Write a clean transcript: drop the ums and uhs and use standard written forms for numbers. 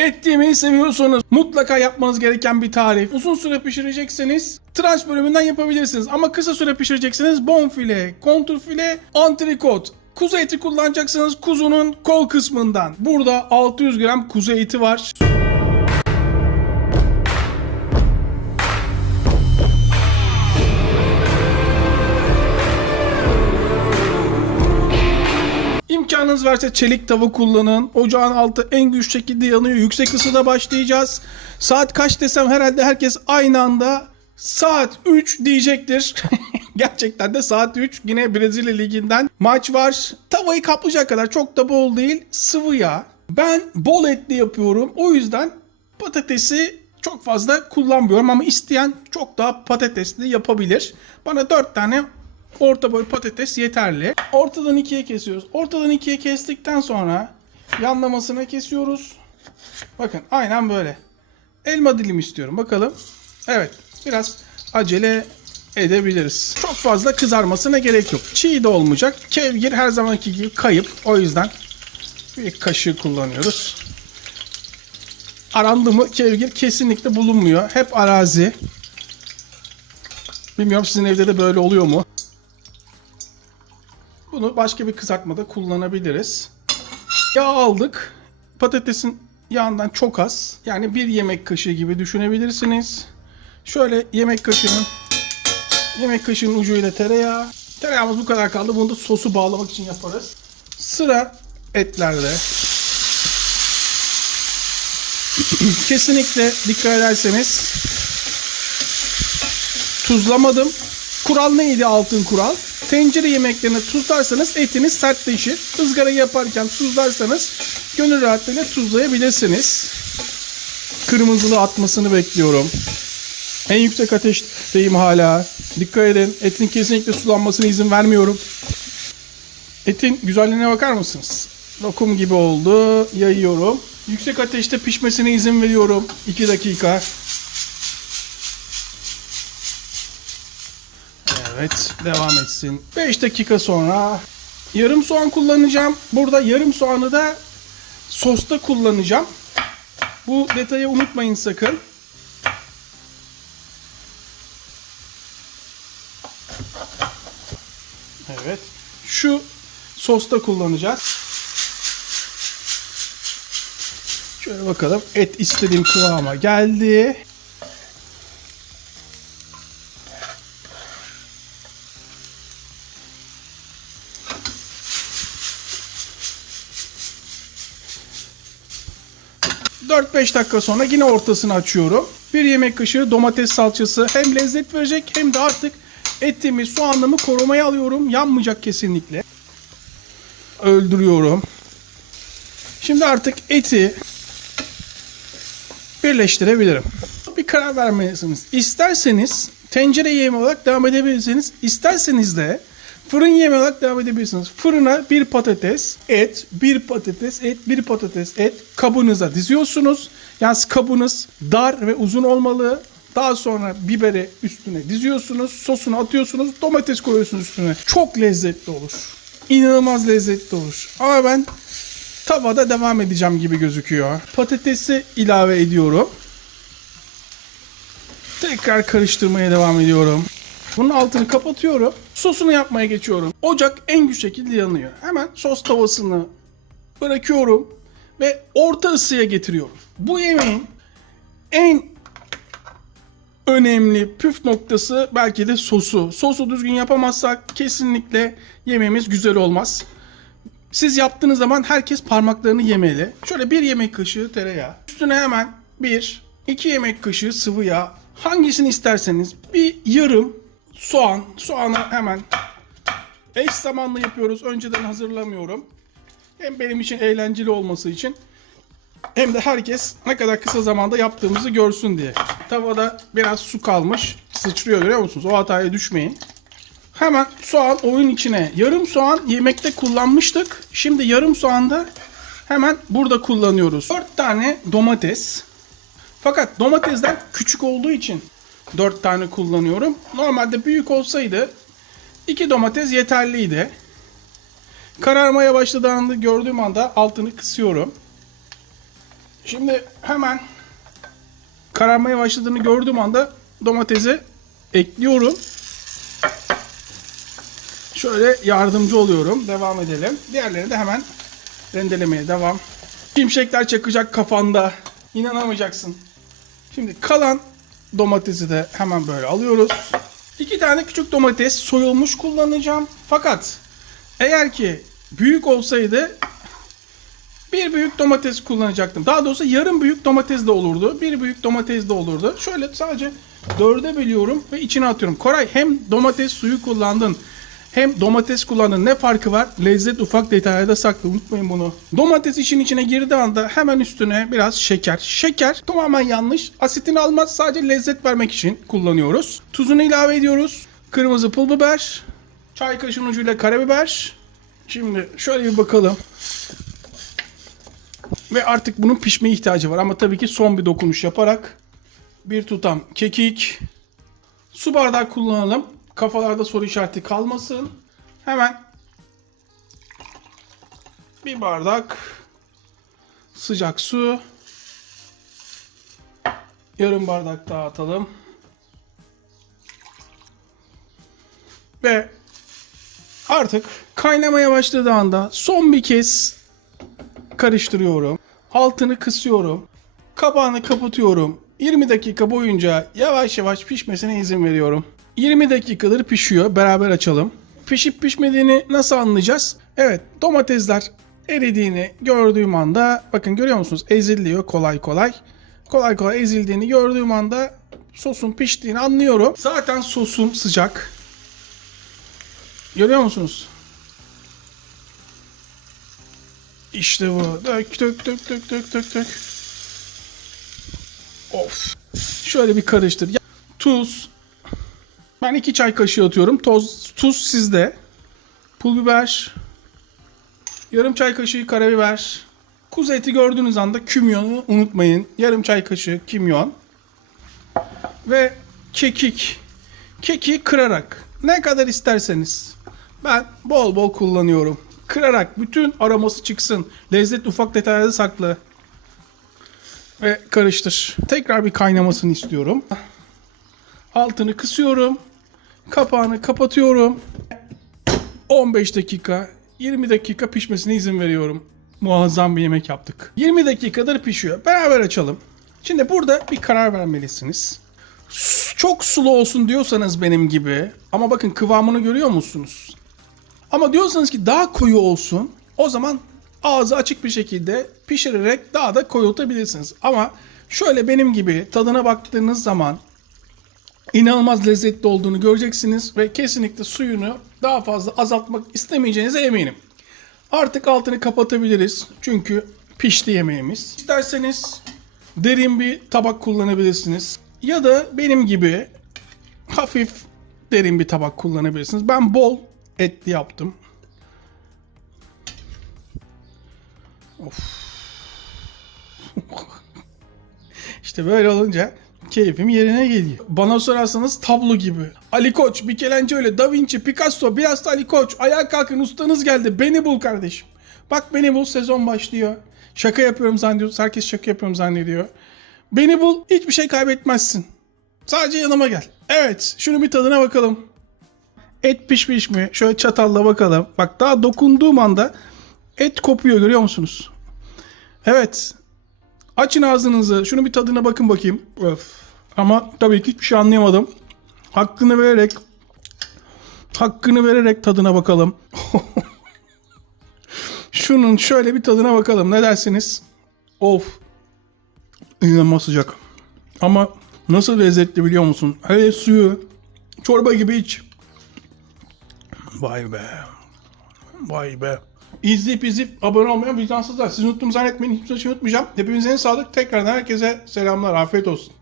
Et yemeyi seviyorsanız mutlaka yapmanız gereken bir tarif. Uzun süre pişirecekseniz tranş bölümünden yapabilirsiniz. Ama kısa süre pişirecekseniz bonfile, kontrfile, antrikot. Kuzu eti kullanacaksınız kuzunun kol kısmından. Burada 600 gram kuzu eti var. İmkanınız varsa çelik tava kullanın. Ocağın altı en güçlü şekilde yanıyor. Yüksek ısıda başlayacağız. Saat kaç desem herhalde herkes aynı anda saat 3 diyecektir. Gerçekten de saat 3. Yine Brezilya Ligi'nden maç var. Tavayı kaplayacak kadar çok da bol değil. Sıvı yağ. Ben bol etli yapıyorum. O yüzden patatesi çok fazla kullanmıyorum. Ama isteyen çok daha patatesli yapabilir. Bana 4 tane orta boy patates yeterli. Ortadan ikiye kesiyoruz. Ortadan ikiye kestikten sonra yanlamasına kesiyoruz. Bakın aynen böyle. Elma dilim istiyorum. Bakalım. Evet. Biraz acele edebiliriz. Çok fazla kızarmasına gerek yok. Çiğ de olmayacak. Kevgir her zamanki gibi kayıp. O yüzden bir kaşığı kullanıyoruz. Arandı mı kevgir kesinlikle bulunmuyor. Hep arazi. Bilmiyorum sizin evde de böyle oluyor mu? Bunu başka bir kızartmada kullanabiliriz. Yağ aldık. Patatesin yağından çok az. Yani bir yemek kaşığı gibi düşünebilirsiniz. Şöyle yemek kaşığının ucuyla tereyağı. Tereyağımız bu kadar kaldı. Bunu da sosu bağlamak için yaparız. Sıra etlerde. Kesinlikle dikkat ederseniz tuzlamadım. Kural neydi, altın kural? Tencere yemeklerine tuzlarsanız etiniz sertleşir. Izgarayı yaparken tuzlarsanız gönül rahatlığıyla tuzlayabilirsiniz. Kırmızılı atmasını bekliyorum. En yüksek ateşteyim hala. Dikkat edin. Etin kesinlikle sulanmasına izin vermiyorum. Etin güzelliğine bakar mısınız? Lokum gibi oldu. Yayıyorum. Yüksek ateşte pişmesine izin veriyorum. 2 dakika. Evet, devam etsin. 5 dakika sonra yarım soğan kullanacağım. Burada yarım soğanı da sosta kullanacağım. Bu detayı unutmayın sakın. Evet. Şu sosta kullanacağız. Şöyle bakalım. Et istediğim kıvama geldi. ...4-5 dakika sonra yine ortasını açıyorum. 1 yemek kaşığı domates salçası hem lezzet verecek hem de artık etimi, soğanımı korumaya alıyorum. Yanmayacak kesinlikle. Öldürüyorum. Şimdi artık eti birleştirebilirim. Bir karar vermelisiniz. İsterseniz tencere yemeği olarak devam edebilirsiniz. İsterseniz de fırın yemeği olarak devam edebilirsiniz. Fırına bir patates, et, bir patates, et, bir patates, et kabınıza diziyorsunuz. Yalnız kabınız dar ve uzun olmalı. Daha sonra biberi üstüne diziyorsunuz. Sosunu atıyorsunuz. Domates koyuyorsunuz üstüne. Çok lezzetli olur. İnanılmaz lezzetli olur. Ama ben tavada devam edeceğim gibi gözüküyor. Patatesi ilave ediyorum. Tekrar karıştırmaya devam ediyorum. Bunun altını kapatıyorum. Sosunu yapmaya geçiyorum. Ocak en güçlü şekilde yanıyor. Hemen sos tavasını bırakıyorum ve orta ısıya getiriyorum. Bu yemeğin en önemli püf noktası belki de sosu. Sosu düzgün yapamazsak kesinlikle yemeğimiz güzel olmaz. Siz yaptığınız zaman herkes parmaklarını yemeli. Şöyle 1 yemek kaşığı tereyağı. Üstüne hemen 1-2 yemek kaşığı sıvı yağ. Hangisini isterseniz bir yarım soğan. Soğanı hemen eş zamanlı yapıyoruz. Önceden hazırlamıyorum. Hem benim için eğlenceli olması için hem de herkes ne kadar kısa zamanda yaptığımızı görsün diye. Tavada biraz su kalmış. Sıçrıyor, görüyor musunuz? O hataya düşmeyin. Hemen soğan oyun içine. Yarım soğan yemekte kullanmıştık. Şimdi yarım soğan da hemen burada kullanıyoruz. 4 tane domates. Fakat domatesler küçük olduğu için 4 tane kullanıyorum. Normalde büyük olsaydı 2 domates yeterliydi. Kararmaya başladığında gördüğüm anda altını kısıyorum. Şimdi hemen kararmaya başladığını gördüğüm anda domatesi ekliyorum. Şöyle yardımcı oluyorum. Devam edelim. Diğerlerini de hemen rendelemeye devam. Şimşekler çakacak kafanda. İnanamayacaksın. Şimdi kalan domatesi de hemen böyle alıyoruz. 2 tane küçük domates soyulmuş kullanacağım. Fakat eğer ki büyük olsaydı bir büyük domates kullanacaktım. Daha doğrusu yarım büyük domates de olurdu. Bir büyük domates de olurdu. Şöyle sadece 4'e bölüyorum ve içine atıyorum. Koray, hem domates suyu kullandın hem domates kullandın. Ne farkı var? Lezzet ufak detaylarda saklı. Unutmayın bunu. Domates işin içine girdiği anda hemen üstüne biraz şeker. Şeker tamamen yanlış. Asitini almaz. Sadece lezzet vermek için kullanıyoruz. Tuzunu ilave ediyoruz. Kırmızı pul biber. Çay kaşığının ucuyla karabiber. Şimdi şöyle bir bakalım. Ve artık bunun pişmeye ihtiyacı var. Ama tabii ki son bir dokunuş yaparak bir tutam kekik. Su bardağı kullanalım. Kafalarda soru işareti kalmasın. Hemen bir bardak sıcak su. Yarım bardak daha atalım. Ve artık kaynamaya başladığı anda son bir kez karıştırıyorum. Altını kısıyorum. Kapağını kapatıyorum. 20 dakika boyunca yavaş yavaş pişmesine izin veriyorum. 20 dakikadır pişiyor. Beraber açalım. Pişip pişmediğini nasıl anlayacağız? Evet, domatesler eridiğini gördüğüm anda, bakın görüyor musunuz? Eziliyor kolay kolay. Kolay kolay ezildiğini gördüğüm anda sosun piştiğini anlıyorum. Zaten sosum sıcak. Görüyor musunuz? İşte bu. Dök dök dök dök dök dök dök. Of. Şöyle bir karıştır. Tuz. Ben 2 çay kaşığı atıyorum. Tuz sizde. Pul biber. Yarım çay kaşığı karabiber. Kuzu eti gördüğünüz anda kimyonu unutmayın. Yarım çay kaşığı kimyon. Ve kekik. Kekiği kırarak. Ne kadar isterseniz. Ben bol bol kullanıyorum. Kırarak bütün aroması çıksın. Lezzet ufak detaylarda saklı. Ve karıştır. Tekrar bir kaynamasını istiyorum. Altını kısıyorum. Kapağını kapatıyorum. 15 dakika, 20 dakika pişmesine izin veriyorum. Muazzam bir yemek yaptık. 20 dakikadır pişiyor. Beraber açalım. Şimdi burada bir karar vermelisiniz. Çok sulu olsun diyorsanız benim gibi, ama bakın kıvamını görüyor musunuz? Ama diyorsanız ki daha koyu olsun, o zaman ağzı açık bir şekilde pişirerek daha da koyultabilirsiniz. Ama şöyle benim gibi tadına baktığınız zaman inanılmaz lezzetli olduğunu göreceksiniz ve kesinlikle suyunu daha fazla azaltmak istemeyeceğinize eminim. Artık altını kapatabiliriz çünkü pişti yemeğimiz. İsterseniz derin bir tabak kullanabilirsiniz ya da benim gibi hafif derin bir tabak kullanabilirsiniz. Ben bol etli yaptım. Of. İşte böyle olunca keyfim yerine geliyor. Bana sorarsanız tablo gibi. Ali Koç, Michelangelo, Da Vinci, Picasso, biraz da Ali Koç. Ayağa kalkın, ustanız geldi. Beni bul kardeşim. Bak beni bul, sezon başlıyor. Şaka yapıyorum zannediyoruz. Herkes şaka yapıyorum zannediyor. Beni bul, hiçbir şey kaybetmezsin. Sadece yanıma gel. Evet, şunu bir tadına bakalım. Et pişmiş mi? Şöyle çatalla bakalım. Bak daha dokunduğum anda et kopuyor, görüyor musunuz? Evet. Açın ağzınızı. Şunu bir tadına bakın bakayım. Öf. Ama tabii ki hiçbir şey anlayamadım. Hakkını vererek tadına bakalım. Şunun şöyle bir tadına bakalım. Ne dersiniz? Of. İnanılmaz sıcak. Ama nasıl lezzetli biliyor musun? Hele suyu çorba gibi iç. Vay be. Vay be. İzleyip abone olmayan vicdansızlar. Siz unuttum zannetmeyin. Hiçbir şey unutmayacağım. Hepinizin sağlık. Tekrardan herkese selamlar. Afiyet olsun.